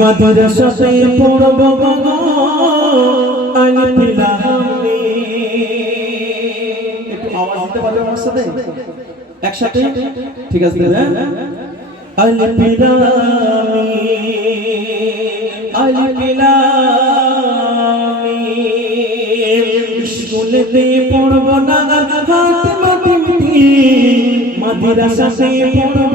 মাদ্রাসাতে পড়ব বাবা আলপিলামি একটু আওয়াজ দিতে পারবে আমার সাথে? একসাথে? ঠিক আছে দাদা আলপিলামি আলপিলামি স্কুলেতে পড়ব না হাত মাটি মাদ্রাসাতে পড়ব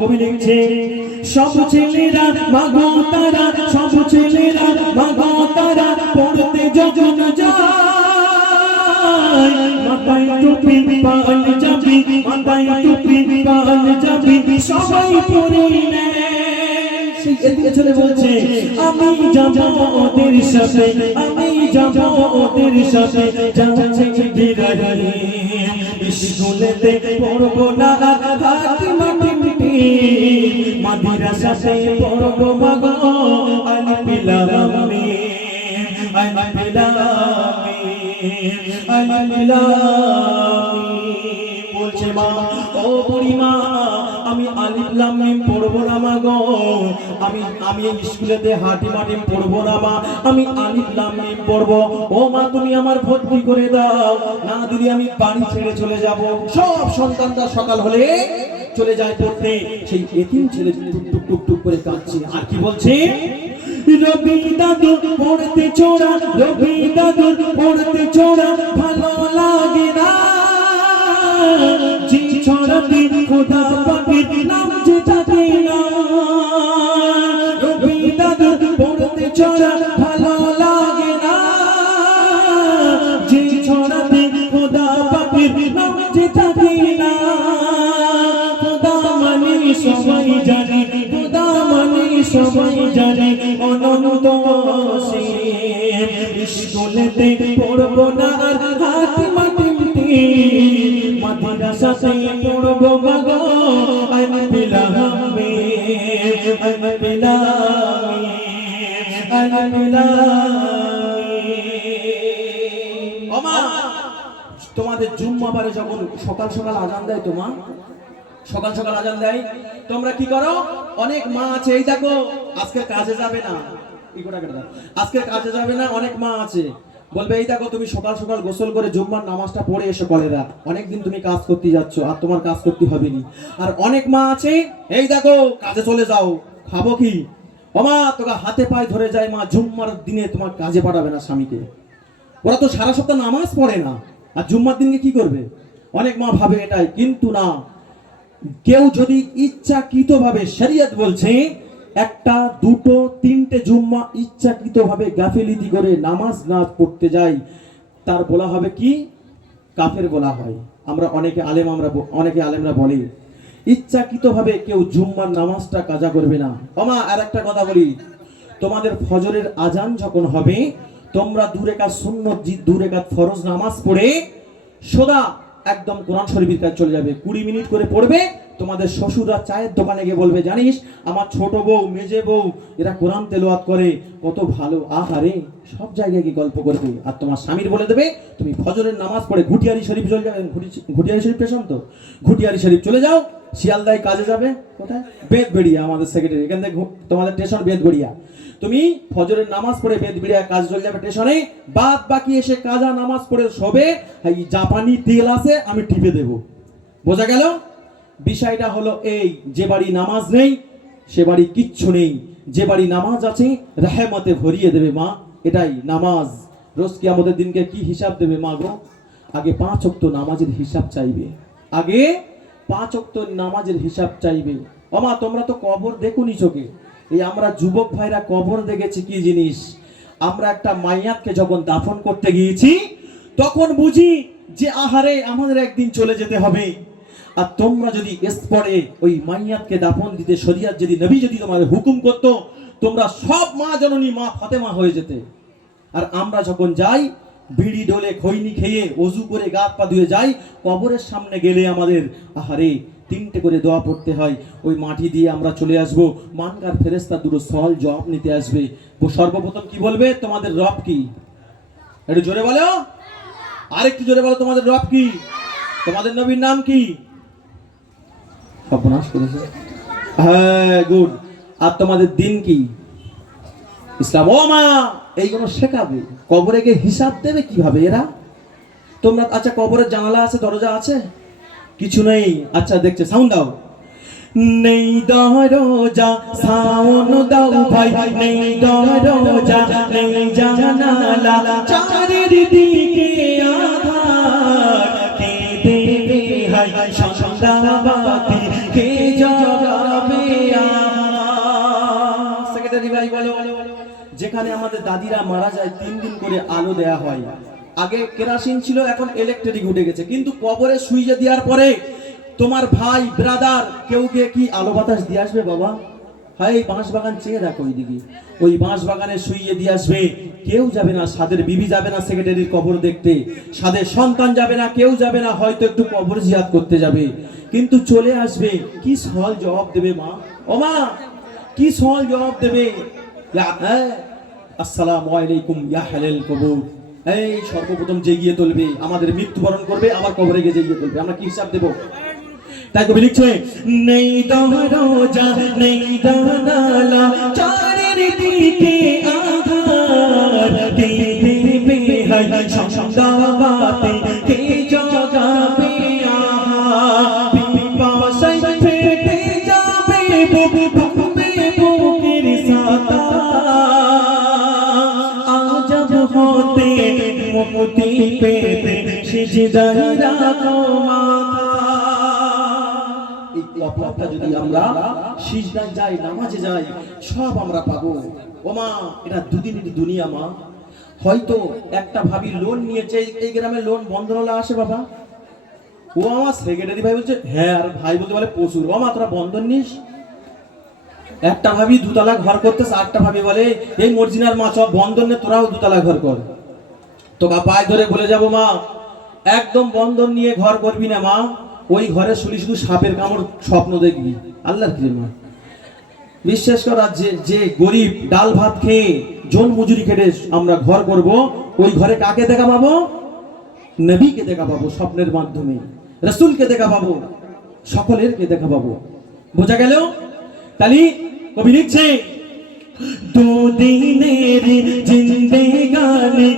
কবি লিখছে, সব ছেলেরা মাগো তারা, সব ছেলেরা মাগো তারা পড়তে যখন যায়। মাথায় টুপি পাল যাবি মাথায় টুপি পাল যাবি সবাই পরে চলে বলছে, আমি যাব ওদের সাথে, আমি যাব ওদের সাথে না মিটি বলছে মা, ও বুড়ি আমি আলিফ পড়ব না মা গো আমি আমি স্কুলেতে হাঁটি মাটি পড়ব না মা, আমি আলিফ লাম পড়ব। ও মা, তুমি আমার ভর্তি করে দাও, না দিদি আমি বাড়ি ছেড়ে চলে যাব। সব সন্তানরা সকাল হলে চলে যায় পড়তে। সেই এতিম ছেলে টুক টুক টুক করে কাঁদছে। আর কি বলছে? রবি দাদু পড়তে চোরা রবি দাদু পড়তে ভালো লাগে না। জি ছড়াতে খোদা পাখির নাম যে সবাই জানে অনন্ত স্কুলেতে পড়ব না আর হাত মাটি মিটি মাদ্রাসাতে পড়ব মাগো আমি তোমাদের জুম্মাবারে যখন সকাল সকাল আজান দেয় তোমা সকাল সকাল আজান দেয়। তোমরা কি করো? অনেক মা আছে, এই দেখো আজকে কাজে যাবে না। আজকে কাজে যাবে না, অনেক মা আছে। বলবে, এই দেখো, তুমি সকাল সকাল গোসল করে জুম্মার নামাজটা পড়ে এসে কলেরা। অনেকদিন তুমি কাজ করতে যাচ্ছ, আর তোমার কাজ করতে হবে নি। আর অনেক মা আছে, এই দেখো, কাজে চলে যাও। খাব কি? ওমা, তোকে হাতে পায়ে ধরে যায় মা, জুম্মার দিনে তোমার কাজে পাঠাবে না স্বামীকে। ওরা তো সারা সপ্তাহ নামাজ পড়ে না। আর জুম্মার দিনকে কি করবে? অনেক মা ভাবে এটাই, কিন্তু না। কেউ যদি ইচ্ছাকৃতভাবে শরীয়ত বলছে, একটা, দুটো, তিনটে জুম্মা ইচ্ছাকৃতভাবে গাফিলিতি করে নামাজ না পড়তে যায় তার বলা হবে কি? কাফের বলা হয়। আমরা অনেকে আলেম, আমরা অনেকে আলেমরা বলি, ইচ্ছাকৃতভাবে কেউ জুম্মার নামাজটা কাজা করবে না। আমা আর একটা কথা বলি, তোমাদের ফজরের আজান যখন হবে, তোমরা দূরে কাজ শূন্য দূরে কাজ ফরজ নামাজ পড়ে সোদা একদম কোরআন শরীফের কাজ চলে যাবে। কুড়ি মিনিট করে পড়বে, তোমাদের শ্বশুররা চায়ের দোকানে গিয়ে বলবে, জানিস, আমার ছোট বউ, মেজে বউ, এরা কোরআন তেলোয়াত করে, কত ভালো আহারে, সব জায়গায় গিয়ে গল্প করবে। আর তোমার স্বামীর বলে দেবে, তুমি ফজরের নামাজ পড়ে ঘুটিয়ারি শরীফ চলে যাবে ঘুটিয়ারি শরীফ পেছন তো? ঘুটিয়ারি শরীফ চলে যাও, শিয়ালদায় কাজে যাবে, কোথায়? বেদ বেড়িয়া আমাদের সেক্রেটারি এখান থেকে তোমাদের স্টেশন বেদ বেড়িয়া তুমি ফজরের নামাজ পড়ে বেদ বেড়িয়া কাজ চলে যাবে স্টেশনে বাদ বাকি এসে কাজা নামাজ পড়ে শোবে, এই জাপানি তেল আছে, আমি টিপে দেব। বোঝা গেল? বিষয়টা হলো এই, যে বাড়ি নামাজ নেই, সে বাড়ি কিচ্ছু নেই। যে বাড়ি নামাজ আছে, রাহেমতে ভরিয়ে দেবে মা, এটাই নামাজ। রোজ কি আমাদের দিনকে কি হিসাব দেবে মা গো? আগে পাঁচ অক্ত নামাজের হিসাব চাইবে। আগে পাঁচ অক্ত নামাজের হিসাব চাইবে। অমা তোমরা তো কবর দেখুনি চোখে। এই আমরা যুবক ভাইরা কবর দেখেছি কি জিনিস? আমরা একটা মাইয়াতকে যখন দাফন করতে গিয়েছি, তখন বুঝি যে আহারে আমাদের একদিন চলে যেতে হবে। আর তোমরা যদি স্পটে ওই মাইয়াতকে দাফন দিতে, শরিয়াত যদি, নবী যদি তোমাদের হুকুম করতো, তোমরা সব মা জননী মা ফাতেমা হয়ে যেতে। আর আমরা যখন যাই, বিড়ি ডোলে খৈনি খেয়ে অজু করে গাত পা ধুয়ে যাই, কবরের সামনে গেলে আমাদের আহারে তিনটে করে দোয়া পড়তে হয়। ওই মাটি দিয়ে আমরা চলে আসব। মানকার ফেরেস্তা দুটো সল জবাব নিতে আসবে। ও সর্বপ্রথম কি বলবে? তোমাদের রব কি? একটু জোরে বলো। আরেকটু জোরে বলো, তোমাদের রব কি? তোমাদের নবীর নাম কি? সর্বনাশ করেছে। হ্যাঁ গুড। আর তোমাদের দিন কি? ইসলাম। ও মা এইগুলো শেখাবে? কবরে গিয়ে হিসাব দেবে কীভাবে এরা? তোমরা আচ্ছা কবরের জানালা আছে, দরজা আছে? কিছু নেই। আচ্ছা দেখছে সাউন্ড দাও। নেই দরজা সাউন্ড দাও ভাই। নেই দরজা, নেই জানালা। চারিদিকে আধার। কে দেবে হাই সন্ধ্যাবাতি কে জগাবে সেক্রেটারি ভাই বলো, যেখানে আমাদের দাদিরা মারা যায়, তিন দিন করে আলো দেয়া হয়। আগে কেরাসিন ছিল এখন ইলেকট্রিক উঠে গেছে। কিন্তু কবরে সুইচে দেওয়ার পরে তোমার ভাই ব্রাদার কেউ কে কি আলো বাতাস দিয়ে আসবে বাবা? হাই বাঁশ বাগান চেয়ে দেখো ওইদিকে। ওই বাঁশ বাগানে শুইয়ে দিয়ে আসবে। কেউ যাবে না সাদের বিবি যাবে না সেক্রেটারির কবর দেখতে। সাদের সন্তান যাবে না কেউ যাবে না হয়তো একটু কবর জিয়াদ করতে যাবে। কিন্তু চলে আসবে কি সহল জবাব দেবে মা? ও মা কি সহল জবাব দেবে? হ্যাঁ, আসসালামু আলাইকুম ইয়া হালাল কবর। এই সর্বপ্রথম জেগিয়ে তুলবে, আমাদের মৃত্যুবরণ করবে, আবার কবরে গিয়ে জেগিয়ে তুলবে, আমরা কি হিসাব দেবো? তাই কবি লিখছে, নেই দরজা নেই জানালা চারিদিকে আধার কে দেবে হাই সন্ধ্যাবাতে কে মুক্তি পেতে সিজদায় রাখো যদি আমরা সিজদায় যাই, নামাজে যাই, সব আমরা পাবো। এটা দুদিনের দুনিয়া, মা। হয়তো একটা ভাবি লোন নিয়েছে, এই- গ্রামে লোন বন্ধ হলে আসে, বাবা। ও আমার সেক্রেটারি ভাই বলছে হ্যাঁ আর ভাই বলতে বলে প্রচুর। মা তোরা বন্ধন নিস? একটা ভাবি দুতলা ঘর করতেছে আটটা ভাবি বলে, এই মর্জিনার মা সব বন্ধন নে, তোরাও দুতলা ঘর কর। তো পায়ে ধরে বলে যাব মা। একদম বন্ধন নিয়ে ঘর করবি না মা। ওই ঘরে শুলি শুধু সাপের কামড় স্বপ্ন দেখবি। আল্লাহর কি মা। বিশ্বাস করা যে যে গরিব ডাল ভাত খেয়ে জন মজুরি খেটে আমরা ঘর করব, ওই ঘরে কাকে দেখা পাবো? নবীকে দেখা পাবো স্বপ্নের মাধ্যমে। রসুলকে দেখা পাবো। সকলেরকে দেখা পাবো। বোঝা গেল? তালি কবি লিখছে দুদিনের জিন্দেগানি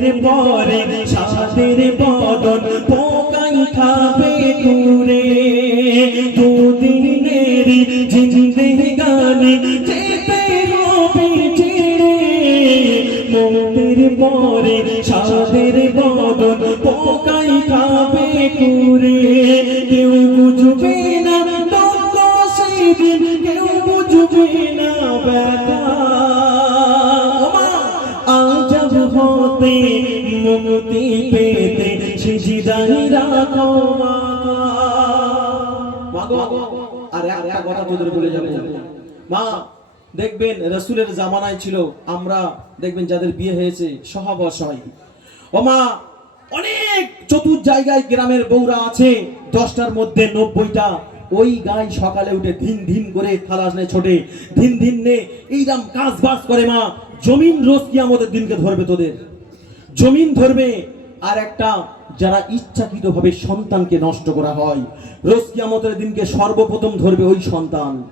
পরে সাদের বদন পোকাই খাবে দূরে। দুদিনের জিন্দেগানি হতে মুক্তি পেতে রাখো। মাগো, কথা তোদের বলে যাব। মা দেখবেন রসুলের জামানায় ছিল আমরা দেখবেন যাদের বিয়ে হয়েছে সহবাস হয় ও মা অনেক চতুর জায়গায় গ্রামের বউরা আছে দশটার মধ্যে নব্বইটা। ওই গাই সকালে উঠে ধিন ধিন করে থালাস নে ছোটে। ধিন ধিন নে এইরকম কাজ বাজ করে মা। জমিন রোজ কি আমাদের দিনকে ধরবে তোদের। জমিন ধরবে আর একটা যারা ইচ্ছাকৃত ভাবে সন্তানকে নষ্ট করা হয়, রোজ কিয়ামতের দিনকে সর্বপ্রথম ধরবে ওই সন্তান।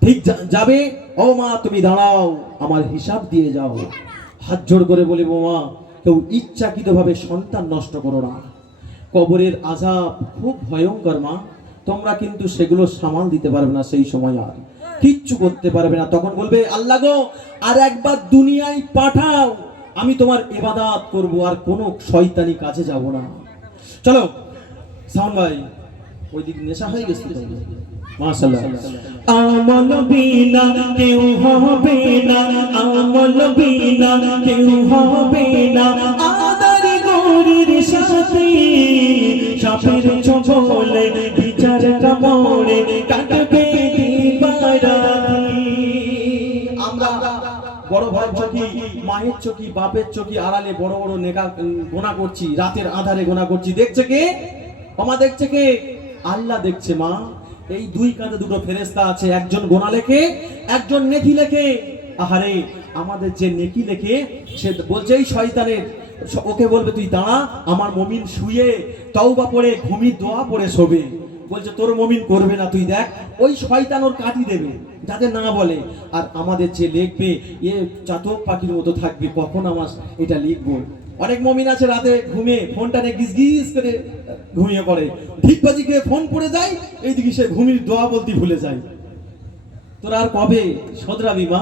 ঠিক যাবে? ও মা, তুমি দাঁড়াও, আমার হিসাব দিয়ে যাও। হাত জোড় করে বলে মা কেউ ইচ্ছাকৃত ভাবে সন্তান নষ্ট করো না। কবরের আজাব খুব ভয়ঙ্কর, মা। তোমরা কিন্তু সেগুলো সামাল দিতে পারবে না সেই সময় আর। কিচ্ছু করতে পারবে না। তখন বলবে, আল্লাহ গো, আর একবার দুনিয়ায় পাঠাও। আমি তোমার এবাদাত করব আর কোনো শয়তানি কাজে যাব না। চলো, সাউন্ড ভাই ওই দিক নেশা হয়ে গেছে মাশাআল্লাহ। আমল বিনা কেউ হবে না, আমল বিনা কেউ হবে না। আদার গৌরীর সাথে সাপের চকি বাপের চকি আড়ালে বড় বড় উম, গোনা করছি রাতের আধারে গোনা করছি দেখছে কে? ক্ষমা দেখছে কে? আল্লাহ দেখছে মা। এই দুই কাঁধে দুটো ফেরেস্তা আছে একজন গোনা লেখে একজন নেকি লেখে। আহারে আমাদের যে নেকি লেখে সে বলছে এই শয়তানের ওকে বলবে তুই দাঁড়া আমার মমিন শুয়ে তওবা পড়ে ঘুমির দোয়া পড়ে শোবে। বলছে, তোর মমিন করবে না, তুই দেখ, ওই শয়তান ওর কাটি দেবে, যাতে না বলে। আর আমাদের যে লিখবে, এ চাতক পাখির মতো থাকবে, কখন আমার এটা লিখব? অনেক মমিন আছে রাতে ঘুমে, ফোনটা নিয়ে গিজ গিজ করে ঘুমিয়ে পড়ে। ঠিকবাজি খেয়ে ফোন পড়ে যায়, এইদিকে সে ঘুমির দোয়া বলতে ভুলে যায়। তোর আর কবে সদরাবি মা?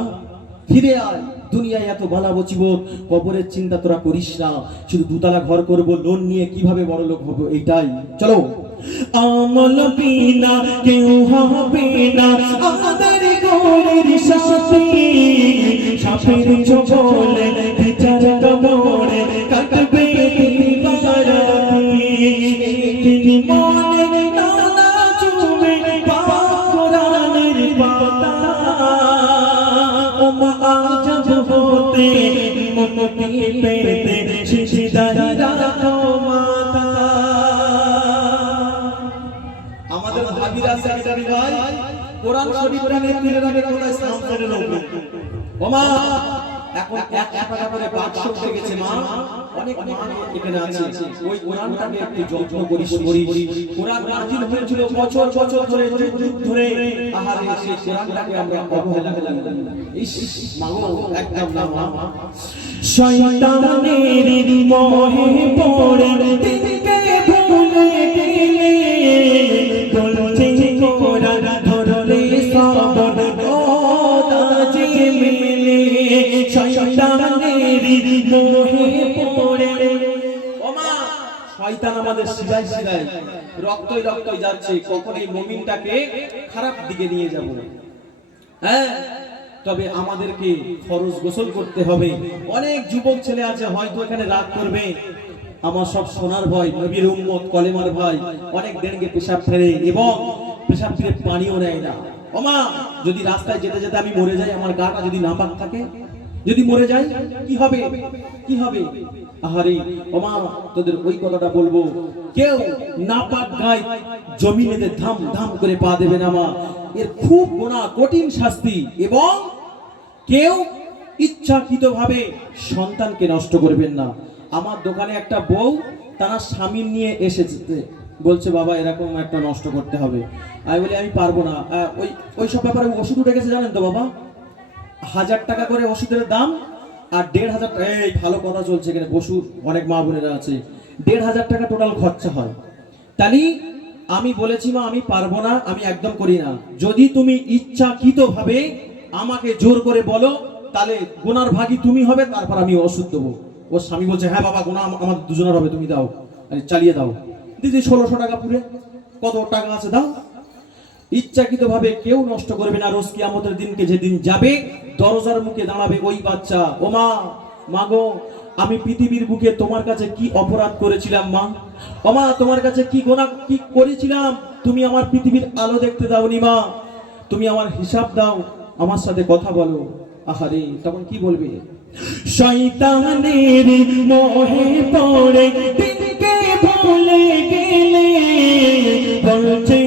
ফিরে আয়, দুনিয়ায় এত বালা বচিব কবরের চিন্তা তোরা করিস না। শুধু দুতলা ঘর করব, লোন নিয়ে কীভাবে বড় লোক হব, এইটাই। চলো। আমল বিনা, কেউ হবে না। আমাদের গৌরের সাথে। সাপের চোখলে বিচার কবরে কাটবে মনে নানা চুমে পাক পাতা। ওমা হতে মুক্তি পেতে সিজদায় রাখো। ভাবিরা সেক্রেটারি ভাই কোরআন শরীফটা নিয়ে তুলে রাখে কোথায় ইসলাম ছেড়ে লোক ওমা, এখন এক টাকা করে বাক্স উঠে গেছে মা। অনেক এখানে আছে। ওই কোরআনটাকে একটু যত্ন করিস করিস কোরআন নাজিল হয়েছিল বছর বছর ধরে, যুগ যুগ ধরে। আহারে, সেই কোরআনটাকে আমরা অবহেলা করলাম। ইস, মাগো, একদম না মা। শয়তানের মোহে পড়ে আমাদের শিরায় শিরায় রক্তই রক্তই যাচ্ছে কখন এই মুমিনটাকে খারাপ দিকে নিয়ে যাব হ্যাঁ তবে আমাদেরকে ফরজ গোসল করতে হবে। অনেক যুবক ছেলে আছে, হয়তো এখানে রাগ করবে। আমার সব সোনার ভয় নবীর উম্মত, কলেমার ভাই, অনেক দেনকে পেশাব ফেরে এবং পেশাব ফিরে পানিও নেয় না। ওমা, যদি রাস্তায় যেতে যেতে আমি মরে যাই, আমার গাটা যদি নাপাক থাকে, যদি মরে যাই, কি হবে? কি হবে? আহারে, ওমা, তোদের ওই কথাটা বলব। কেউ নাপাক গায় জমিনেতে ধাম ধাম করে পা দেবে না, মা। এর খুব গোনা, কঠিন শাস্তি। এবং কেউ ইচ্ছাকৃতভাবে সন্তানকে নষ্ট করবেন না। আমার দোকানে একটা বউ, তারা স্বামী নিয়ে এসেছে। বলছে, বাবা, এরকম একটা নষ্ট করতে হবে। আমি বলি, আমি পারব না। ওই ওই সব ব্যাপারে ওষুধ উঠে গেছে জানেন তো, বাবা? হাজার টাকা করে ওষুধের দাম আর দেড় হাজার টাকা এই ভালো কথা চলছে এখানে, বসু, অনেক মা বোনেরা আছে। দেড় হাজার টাকা টোটাল খরচা হয়। তাহলে আমি বলেছি মা, আমি পারব না, আমি একদম করি না। যদি তুমি ইচ্ছাকৃত ভাবে আমাকে জোর করে বলো, তাহলে গোনার ভাগী তুমি হবে, তারপর আমি ওষুধ দেবো। ওর স্বামী বলছে হ্যাঁ বাবা গোনা আম- আমাদের দুজনের হবে, তুমি দাও। চালিয়ে দাও। দিদি, ষোলোশো টাকা পুরে। কত টাকা আছে দাও? ইচ্ছাকৃত ভাবে কেউ নষ্ট করবে না রোজ কিয়ামতের দিনকে যেদিন যাবে, দরজার মুখে দাঁড়াবে ওই বাচ্চা। ও মা মাগো আমি পৃথিবীর বুকে তোমার কাছে কি অপরাধ করেছিলাম, মা? ও মা তোমার কাছে কি গোনা, কি করেছিলাম? তুমি আমার পৃথিবীর আলো দেখতে দাওনি, মা। তুমি আমার হিসাব দাও, আমার সাথে কথা বলো। আহারে, তখন কি বলবে? শয়তানের মোহে পড়ে দিনকে ভুলে গেলে বলছে